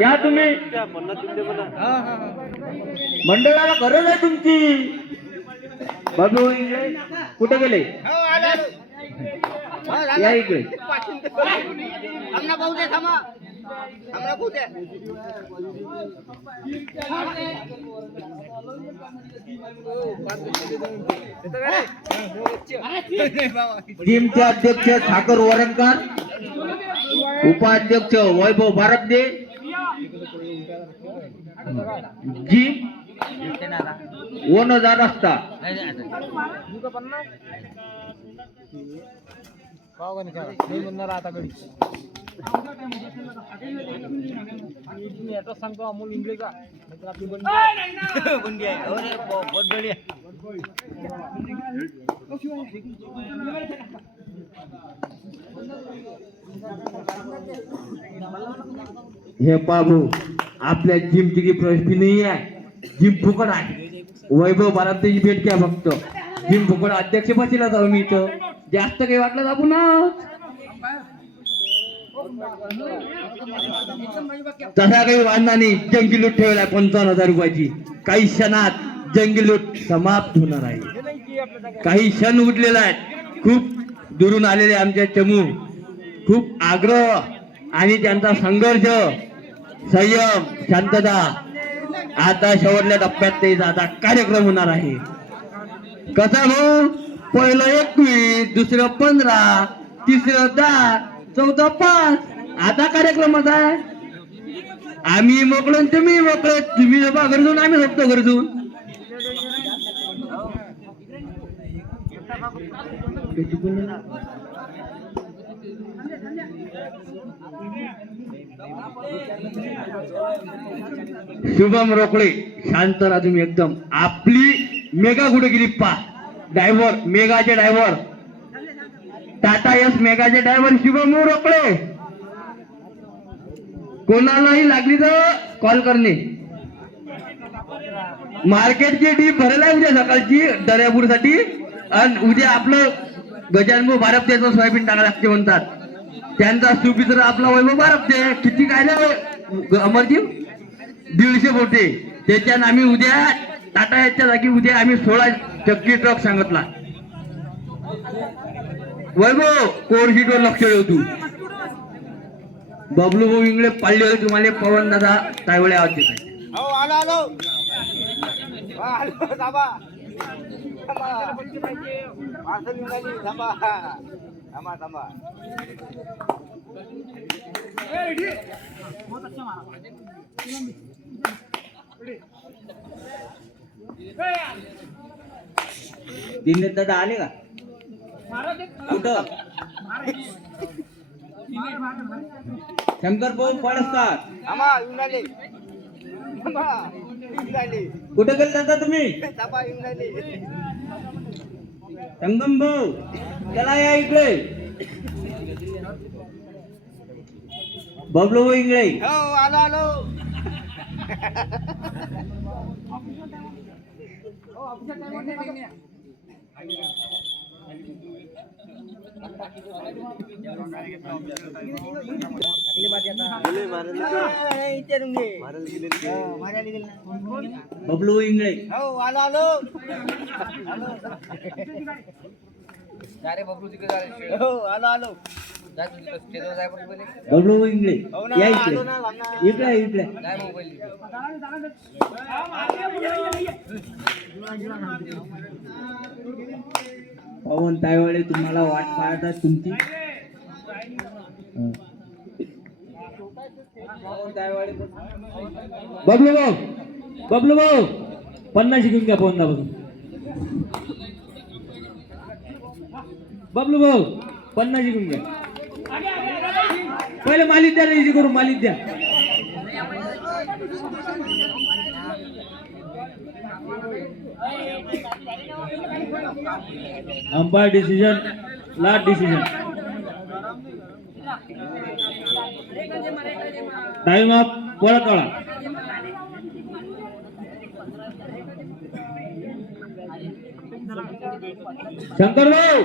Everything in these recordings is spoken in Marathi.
या तुम्ही मंडळाला गरज आहे तुमची. बाबू कुठे गेले? या इकडे. टीमचे अध्यक्ष ठाकर वरणकर, उपाध्यक्ष वैभव भारपदे, जी ओन जा रस्ता सांगतो अमोल इंगळे का आपली बंडी आहे. बहुत बढ़िया. हे बाबू आपल्या जिमची काही प्रश्न नाही आहे. जिम फुकट आहे. वैभव भारपदेची भेट घ्या फक्त. जिम फुकट अध्यक्ष बसला जाऊ मी इथं. जास्त काही वाटलं दाबू ना. तसा काही वाढणार नाही. जंगी लूट ठेवलाय 55,000 रुपयाची. काही क्षणात जंगी लूट समाप्त होणार आहे. काही क्षण उरलेला आहेत. खूप दुरून आलेले आमच्या चमू, खूप आग्रह आणि त्यांचा संघर्ष, संयम, शांतता. आता शेवटल्या टप्प्यात ते आता कार्यक्रम होणार आहे. कसा भाऊ? पहिलं 21, दुसरं 15, तिसरं 10, चौथा 5. आता कार्यक्रमात आहे. आम्ही मोकळे तुम्ही मोकळे. तुम्ही झोपा घरी जाऊन, आम्ही झोपतो घरी जाऊन. शुभम रोकडे शांत राहा तुम्ही एकदम. आपली मेगा कुठे गेली पा. ड्रायव्हर मेगाचे ड्रायव्हर टाटा यस मेगाचे ड्रायव्हर शुभम रोकडे. कोणालाही लागली तर कॉल करणे. मार्केटची डीप भरेल आहे उद्या सकाळची दर्यापूर साठी. आणि उद्या आपलं गजानन भारपदेचं सोयाबीन टाका लागते म्हणतात. त्यांचा सुपित्र आपला वैभव भारपदे. किती काय ना अमरजी 150 बोटे. त्याच्यानं आम्ही उद्या टाटा याच्या जागी उद्या आम्ही 16 चक्की ट्रक सांगितला. वैभव कोरशीटवर लक्ष ठेव तू. बबलू भाऊ इंगळे पाळले होते तुम्हाला. पवन दादा त्यावेळी आवाज देत आहे. दिनेश दादा आले का? कुठं? शंकर भाऊ पळसतात. कुठे गेले दादा तुम्ही? संगम भाऊ चला या इकडे. बबलू भाऊ इंगळे. आलो. बबलू इंगळे. आलो. बबलू तिकडे आलो. बबलू इंगळे या इकडे. इकडे इकडे. पवन तायवाळे तुम्हाला वाट पाहत आहे तुमची. बबलू भाऊ 50 घेऊन घ्या पवन दाबून. बबलू भाऊ 50 घेऊन घ्या. पहिले मालिक द्या. इजी करून मालिक द्या. Umpire decision, last decision. Time of पळत काढा. शंकर भाऊ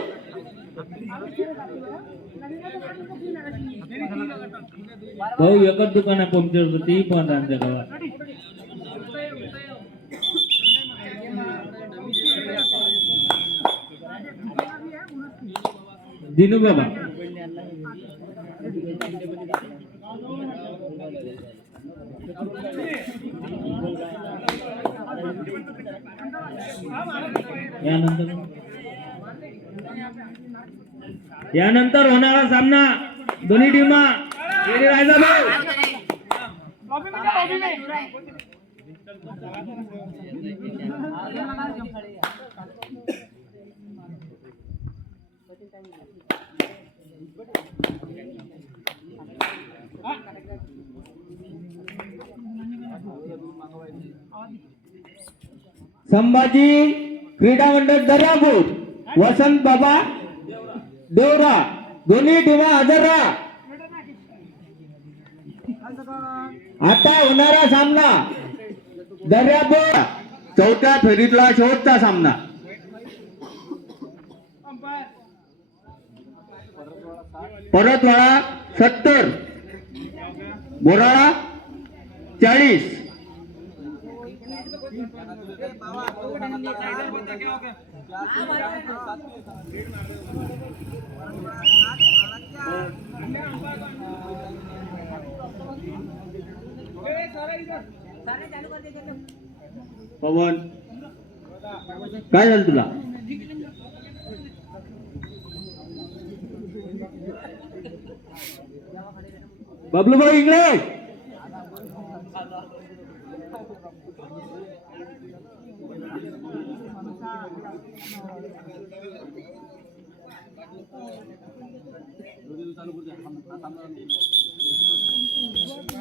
भाऊ एकच दुकान आहे पंक्चरचं, तेही पण आमच्या गावात. दिनू बाबा यानंतर होणारा सामना दोन्ही टीमा संभाजी क्रीडा मंडळ दर्यापूर, वसंत बाबा देवरा, दोन्ही टीमा हजर राहा. आता होणारा सामना दर्यापूर, चौथ्या फेरीतला शेवटचा सामना. परतवाडा 70, बोराळा 40. पवन काय झालं तुला? बबलूभाऊ इंगळे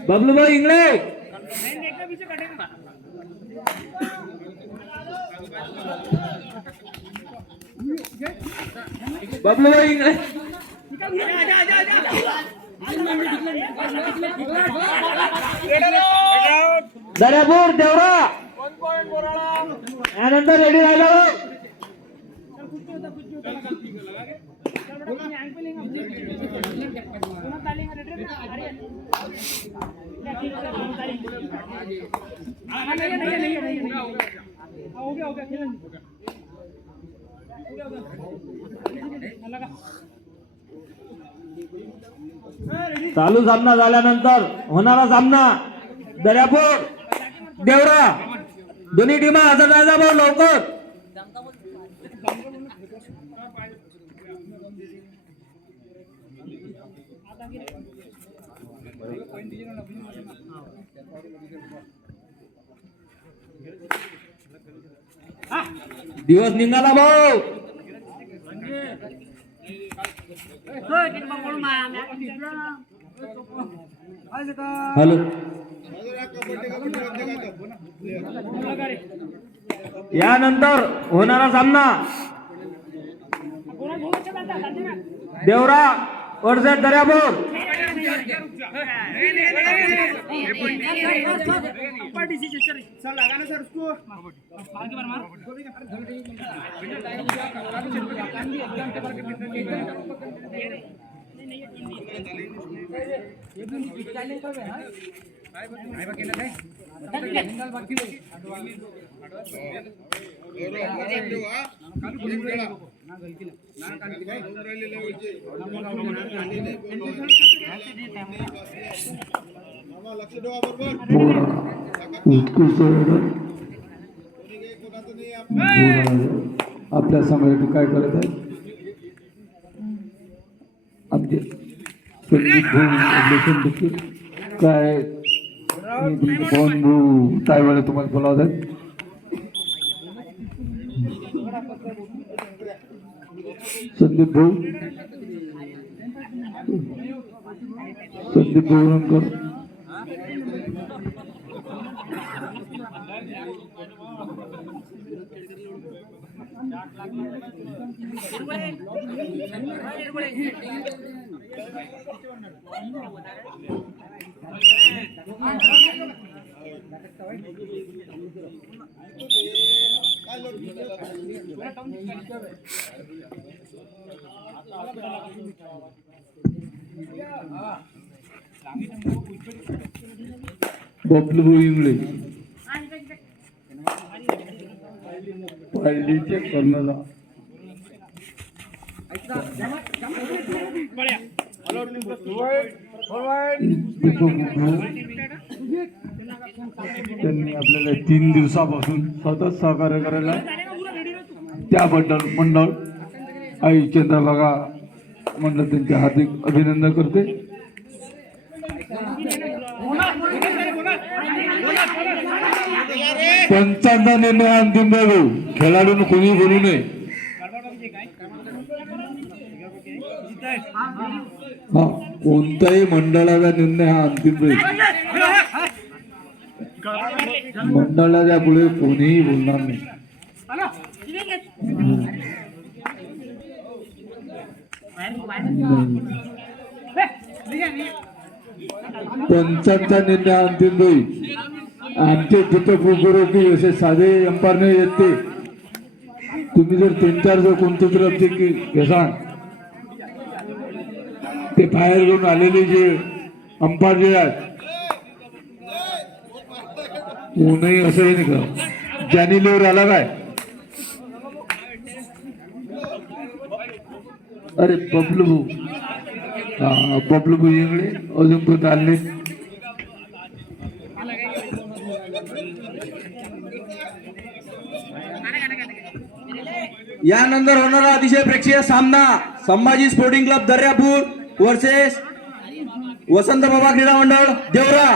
बबलूभाऊ इंगळे बबलूभाऊ इंगळे दर्यापूर देवरा यानंतर रेडी राहिला. चालू सामना झाल्यानंतर होणारा सामना दर्यापूर देवरा, दोन्ही टीमा हजर राहायचा भाऊ लवकर. दिवस निघाला भाऊ. हॅलो यानंतर होणारा सामना देवरा वर्सेस दर्यापूर. आपल्या समाजासाठी काय करत आहे आमचे काय पवन भाऊ काय वेळा तुम्हाला बोलावतात. संदीप भाऊ रंगकर बबलू भाऊ इंगळे पहिलीचे कर्नल त्यांनी आपल्याला 3 दिवसापासून सतत सहकार्य करायला त्याबद्दल मंडळ आई चंद्रभागा मंडळ त्यांचे हार्दिक अभिनंदन करते. पंचांचा निर्णय अंतिम भाऊ खेळाडून कोणी बोलू नये. हा कोणत्याही मंडळाचा निर्णय हा अंतिम राहील. मंडळाच्या पुढे कोणीही बोलणार नाही. पंचांचा निर्णय अंतिम होईल. आमचे तिथं उपरोक्ती असे साधे अंपायर नाही येते. तुम्ही जर 3-4 जर कोणतं तरी ऑब्जेक्ट घेसान ते बाहेर घेऊन आलेले जे अंपायर जे आहेत कोणही असं नाही का ज्यानी लेवर आला काय अरे बबलू भाऊ हा बबलू भाऊ इंगळे अजून पण आले. यानंतर होणारा अतिशय प्रेक्षणीय सामना Sambhaji sporting club Daryapur versus Vasant Baba Krida मंडळ देवरा.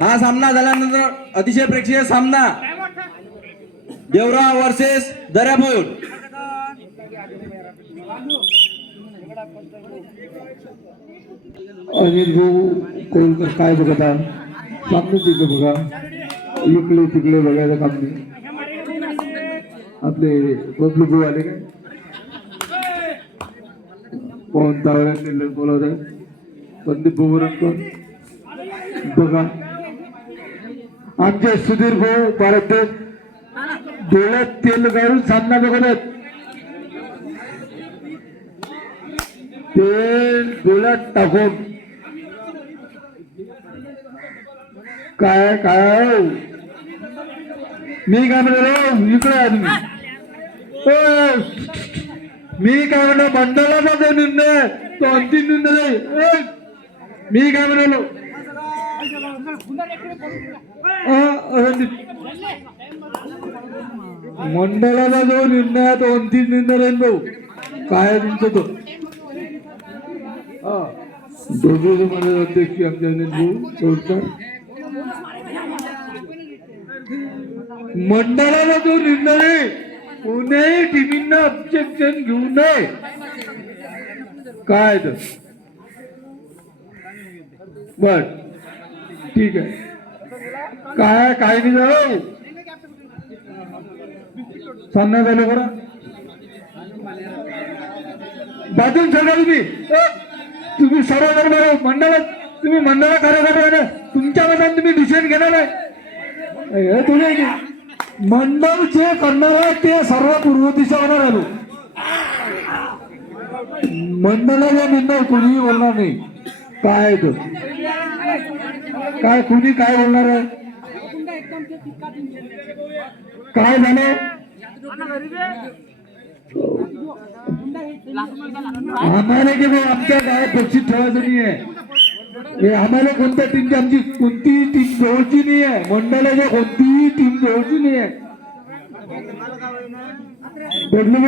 हा सामना झाल्यानंतर अतिशय प्रेक्षणीय सामना देवरा वर्सेस दर्यापूर. अनिल भाऊ कोलकर काय बघत आहे सामने तिकडे बघा इकडे तिकडे बघायचं काम नाही. आपले बबलू भाऊ आले काय पवन तावड्यात बोलवत आहे. संदीप भाऊ बघा आमचे सुधीर भाऊ भारत डोळ्यात तेल गाळून सामना बघत आहेत. तेल डोळ्यात टाकून काय काय मी काय म्हणतो इकडे आहे तुम्ही. मी काय म्हणतो मंडळाचा जो निर्णय तो अंतिम निर्णय नाही. मी काय म्हणालो मंडळाचा जो निर्णय आहे तो अंतिम निर्णय राहील भाऊ. काय आहे तुमचं तो दोघे माझे अध्यक्ष आमच्या अनिल भाऊ कोलकर. मंडळाला जो निर्णय कोणत्याही टीमींना ऑब्जेक्शन घेऊ नये. काय तर बर ठीक आहे काय काय नाही जाऊ सामना झाला बरा बाजून सगळं तुम्ही सर्व मंडळात तुम्ही मंडळा कार्यकर्ता तुमच्या मनात तुम्ही डिसिजन घेणार आहे. तुम्ही मंडळ जे करणार आहे ते सर्व पूर्व दिशा होणार आलो. मंडळाचा निर्णय कोणीही बोलणार नाही. काय तो काय कुणी काय बोलणार आहे. काय झालं आम्हाला की आमच्या गावात बक्षीस ठेवायचं नाही आहे. आम्हाला कोणत्या टीमची आमची कोणतीही टीम जवळची नाही आहे. मंडळाच्या कोणतीही टीम जवळची नाही आहे. बदलू